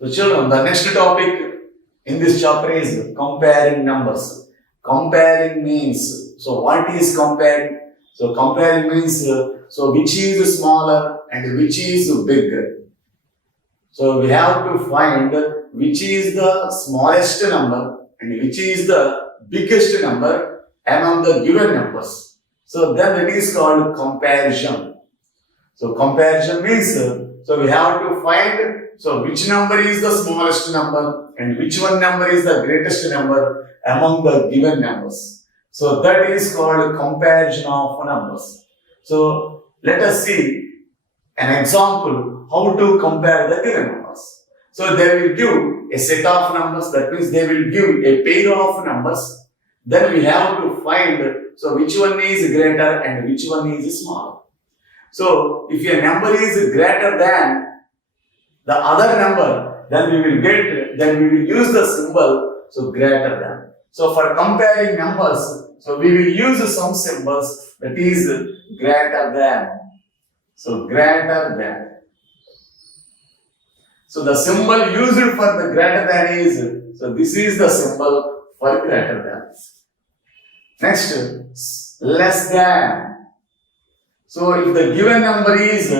So children, the next topic in this chapter is comparing numbers. Comparing means, so what is comparing? So comparing means, so which is smaller and which is bigger. So we have to find which is the smallest number and which is the biggest number among the given numbers. So then it is called comparison. So comparison means, so we have to find, so which number is the smallest number and which one number is the greatest number among the given numbers. So that is called comparison of numbers. So let us see an example how to compare the given numbers. So they will give a set of numbers, that means they will give a pair of numbers. Then we have to find, so which one is greater and which one is smaller. So if a number is greater than the other number, then we will use the symbol, so greater than. So for comparing numbers, so we will use some symbols, that is greater than. So greater than. So the symbol used for the greater than is, so this is the symbol for greater than. Next, less than. So if the given number is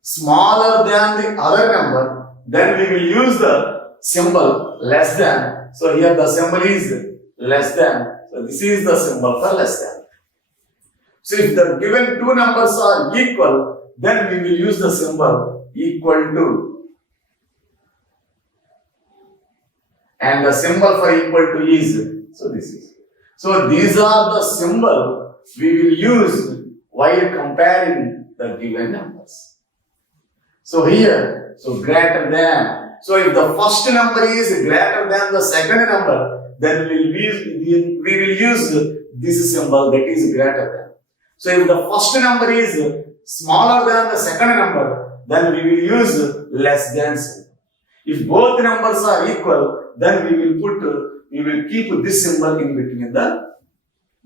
smaller than the other number, then we will use the symbol less than. So here the symbol is less than. So this is the symbol for less than. So if the given two numbers are equal, then we will use the symbol equal to. And the symbol for equal to is, so this is. So these are the symbol we will use while comparing the given numbers. So here, so greater than. So if the first number is greater than the second number, then we will use this symbol, that is greater than. So if the first number is smaller than the second number, then we will use less than symbol. If both numbers are equal, then we will keep this symbol in between the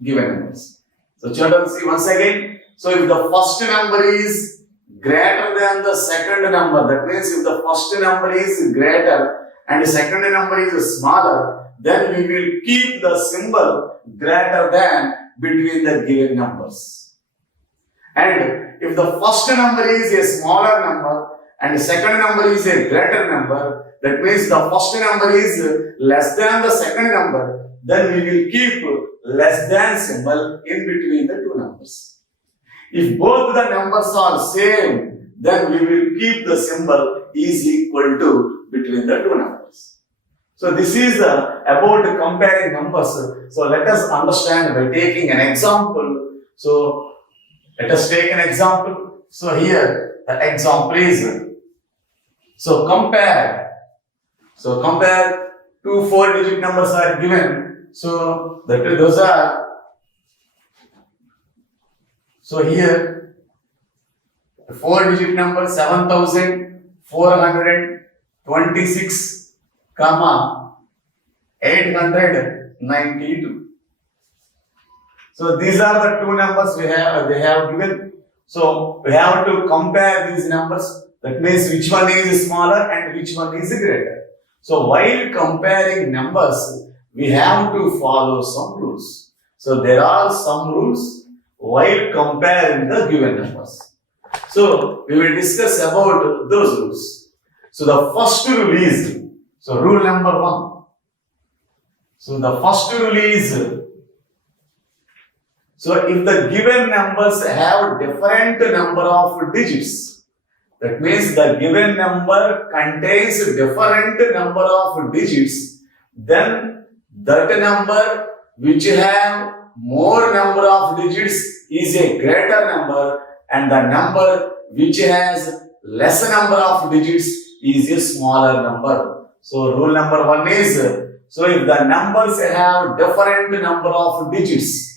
given numbers. So children, see once again. So if the first number is greater than the second number, that means if the first number is greater and the second number is smaller, then we will keep the symbol greater than between the given numbers. And if the first number is a smaller number and the second number is a greater number, that means the first number is less than the second number, then we will keep less than symbol in between the two numbers. If both the numbers are same, then we will keep the symbol is equal to between the two numbers. So this is about comparing numbers. So let us understand by taking an example. So let us take an example. So here the example is, so compare. So compare two 4-digit numbers are given. So those are, so here the 4-digit number 7,426, 892. So these are the two numbers they have given. So we have to compare these numbers. That means which one is smaller and which one is greater. So while comparing numbers, we have to follow some rules. So there are some rules while comparing the given numbers. So we will discuss about those rules. So the first rule is, so rule number 1. So the first rule is, so if the given numbers have different number of digits, that means the given number contains different number of digits, then that number which have more number of digits is a greater number, and the number which has less number of digits is a smaller number. So rule number 1 is, so if the numbers have different number of digits,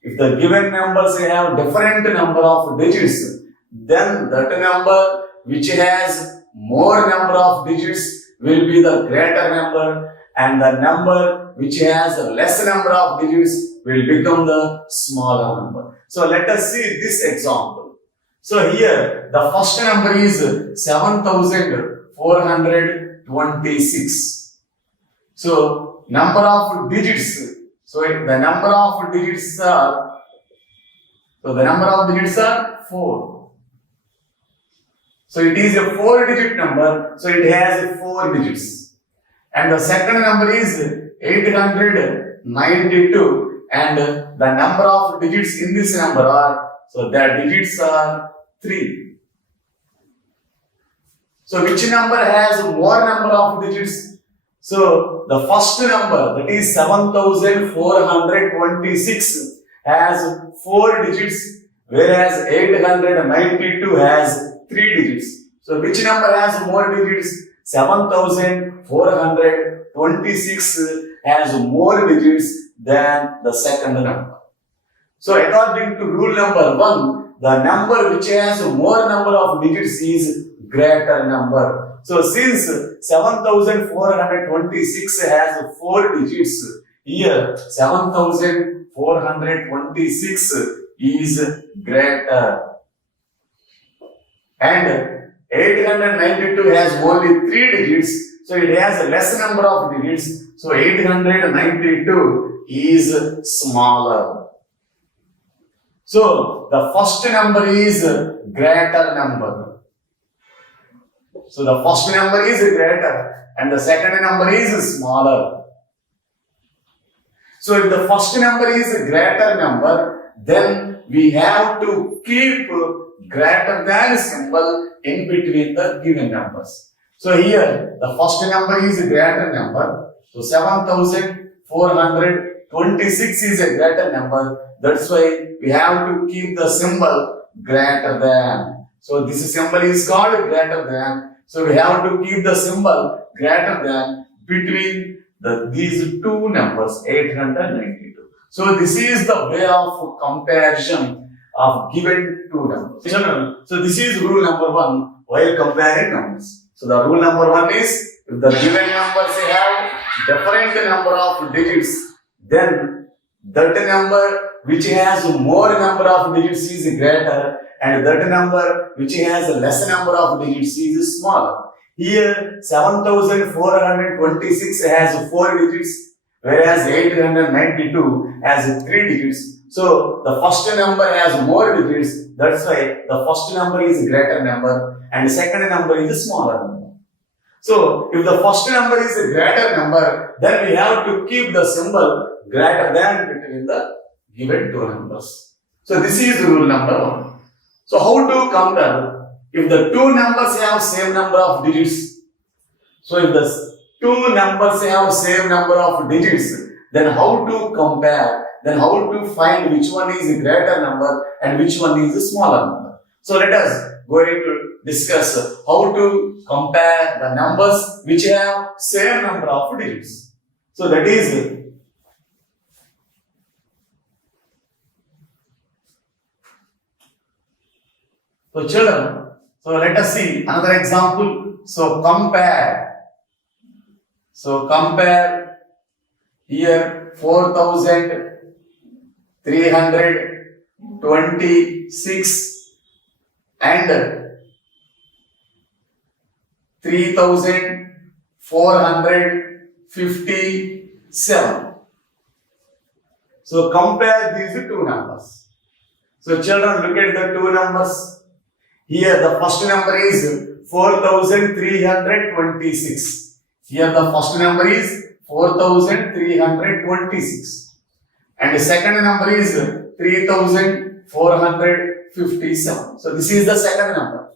if the given numbers have different number of digits, then that number which has more number of digits will be the greater number, and the number which has less number of digits will become the smaller number. So let us see this example. So here the first number is 7,426. 26. So number of digits. So the number of digits are 4. So it is a 4-digit number. So it has 4 digits. And the second number is 892, and the number of digits in this number are, so their digits are 3. So which number has more number of digits? So the first number, that is 7426, has 4 digits, whereas 892 has 3 digits. So which number has more digits? 7426 has more digits than the second number. So according to rule number 1, the number which has more number of digits is greater number. So since 7426 has 4 digits, here 7426 is greater. And 892 has only 3 digits, so it has a less number of digits. So 892 is smaller. So the first number is greater number. So the first number is greater and the second number is smaller. So if the first number is a greater number, then we have to keep greater than symbol in between the given numbers. So here the first number is a greater number. So 7426 is a greater number. That's why we have to keep the symbol greater than. So this symbol is called greater than. So we have to keep the symbol greater than between these two numbers, 892. So this is the way of comparison of given two numbers. So this is rule number 1 while comparing numbers. So the rule number 1 is, if the given numbers have different number of digits, then that number which has more number of digits is greater, and that number which has a less number of digits is smaller. Here 7426 has 4 digits, whereas 892 has 3 digits. So the first number has more digits, that's why the first number is a greater number and the second number is a smaller number. So if the first number is a greater number, then we have to keep the symbol greater than between the given two numbers. So this is rule number 1. So how to compare if the two numbers have same number of digits? So if the two numbers have same number of digits, then how to compare? Then how to find which one is a greater number and which one is a smaller number? So let us go to discuss how to compare the numbers which have same number of digits. So that is, so children, so let us see another example. So compare here 4326 and 3457. So compare these two numbers. So children, look at the two numbers. Here the first number is 4326. Here the first number is 4326. And the second number is 3457. So this is the second number.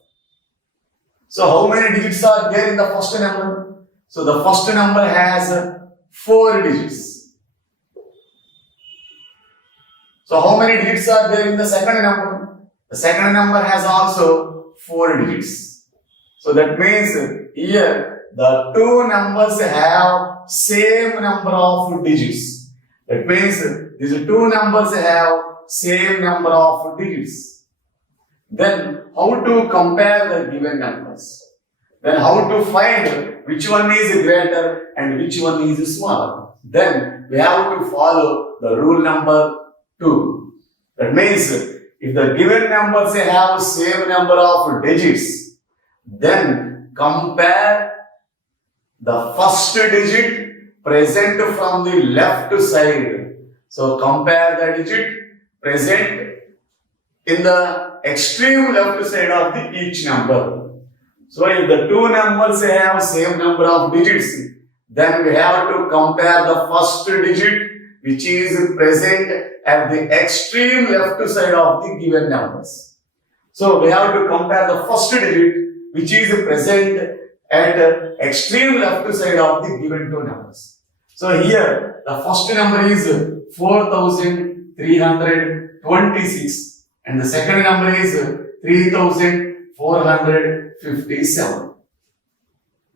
So how many digits are there in the first number? So the first number has 4 digits. So how many digits are there in the second number? The second number has also 4 digits. So that means here the two numbers have same number of digits. That means these two numbers have same number of digits. Then how to compare the given numbers? Then how to find which one is greater and which one is smaller? Then we have to follow the rule number 2. That means if the given numbers have same number of digits, then compare the first digit present from the left side. So compare the digit present in the extreme left side of the each number. So if the two numbers have same number of digits, then we have to compare the first digit which is present at the extreme left side of the given numbers. So we have to compare the first digit which is present at extreme left side of the given two numbers. So here the first number is 4326 and the second number is 3457.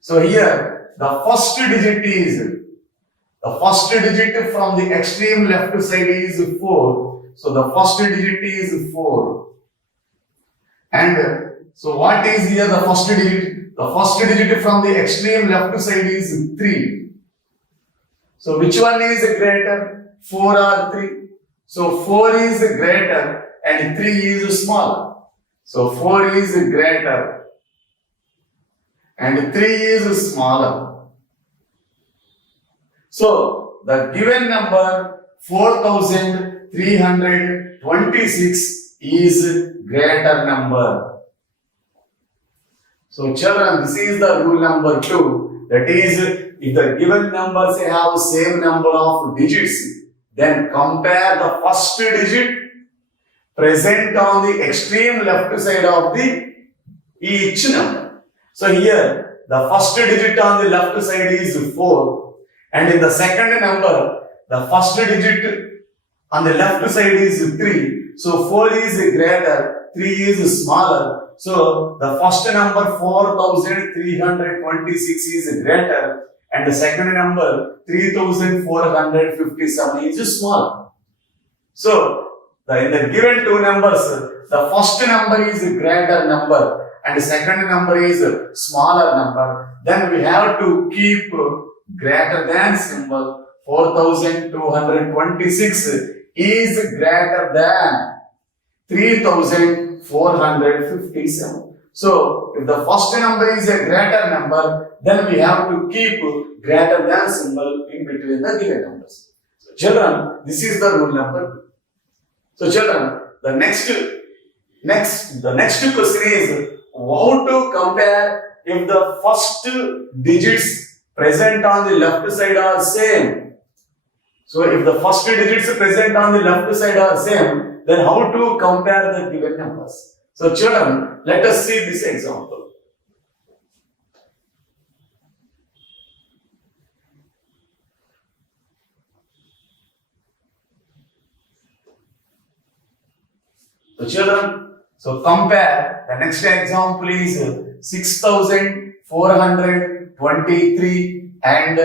So here the first digit from the extreme left side is 4. So the first digit is 4. And so what is here the first digit? The first digit from the extreme left side is 3. So which one is greater? 4 or 3? So 4 is greater and 3 is smaller. So 4 is greater and 3 is smaller. So the given number 4326 is greater number. So children, this is the rule number 2. That is, if the given numbers have same number of digits, then compare the first digit present on the extreme left side of the each number. So here the first digit on the left side is 4, and in the second number the first digit on the left side is 3. So 4 is greater, 3 is smaller. So the first number 4326 is greater and the second number 3457 is smaller. So in the given two numbers, the first number is greater number and the second number is smaller number. Then we have to keep greater than symbol. 4226 is greater than 3457. So if the first number is a greater number, then we have to keep greater than symbol in between the given numbers. So children, this is the rule number 2. So children, the next question is how to compare if the first digits present on the left side are same. So if the first digits present on the left side are same, then how to compare the given numbers? So children, let us see this example. So children, so compare, the next example is 6423 and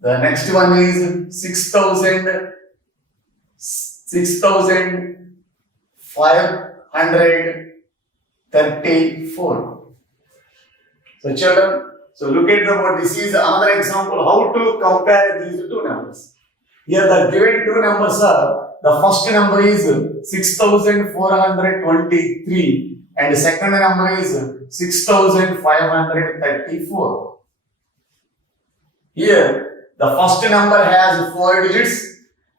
the next one is 6534. So children, so look at the board. This is another example how to compare these two numbers. Here the given two numbers are, the first number is 6423 and the second number is 6534. Here the first number has 4 digits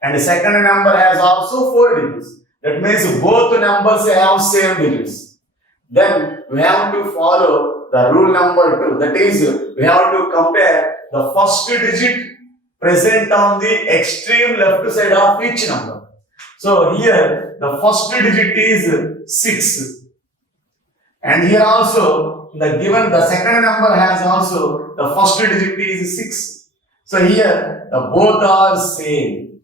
and the second number has also 4 digits. That means both numbers have same digits. Then we have to follow the rule number 2. That is, we have to compare the first digit present on the extreme left side of each number. So here the first digit is 6. And here also the second number has also the first digit is 6. So here the both are same.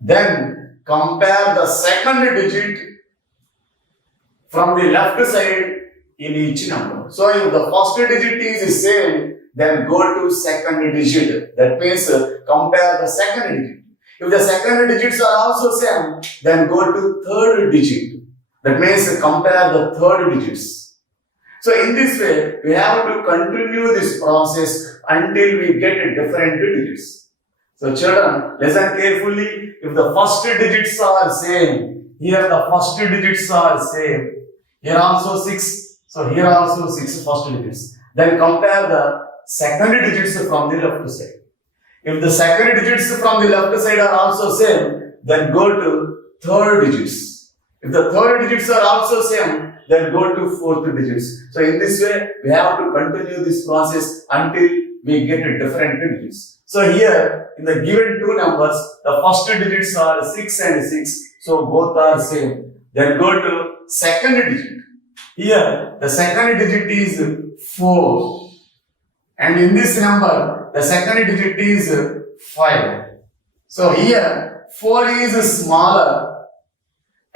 Then compare the second digit from the left side in each number. So if the first digit is same, then go to second digit. That means compare the second digit. If the second digits are also same, then go to third digit. That means compare the third digits. So in this way, we have to continue this process until we get different digits. So children, listen carefully. If the first digits are same, here the first digits are same. Here also 6. So here also 6 first digits. Then compare the second digits from the left side. If the second digits from the left side are also same, then go to third digits. If the third digits are also same, then go to fourth digits. So in this way, we have to continue this process until we get different digits. So here, in the given two numbers, the first digits are 6 and 6. So both are same. Then go to second digit. Here, the second digit is 4. And in this number, the second digit is 5. So here, 4 is smaller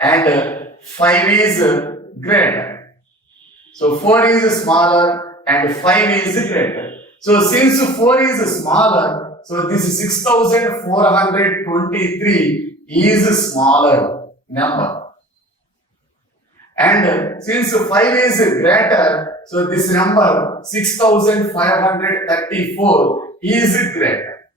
and 5 is greater. So 4 is smaller and 5 is greater. So since 4 is smaller, so this 6423 is smaller number. And since 5 is greater, so this number 6534 is greater.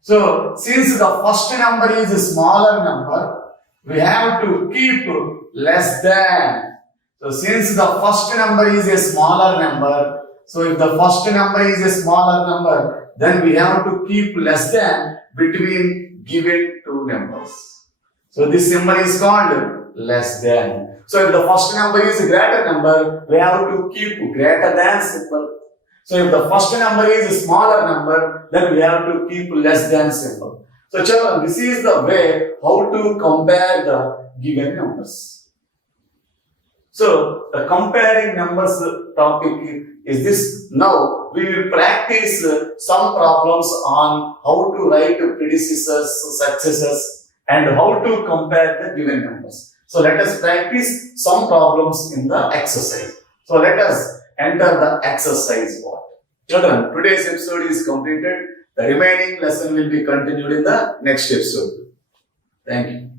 So since the first number is a smaller number, we have to keep less than. So since the first number is a smaller number, so if the first number is a smaller number, then we have to keep less than between given two numbers. So this symbol is called less than. So if the first number is a greater number, we have to keep greater than symbol. So if the first number is a smaller number, then we have to keep less than symbol. So children, this is the way how to compare the given numbers. So the comparing numbers topic is this. Now we will practice some problems on how to write predecessors, successors, and how to compare the given numbers. So let us practice some problems in the exercise. So let us enter the exercise board. Children, today's episode is completed. The remaining lesson will be continued in the next episode. Thank you.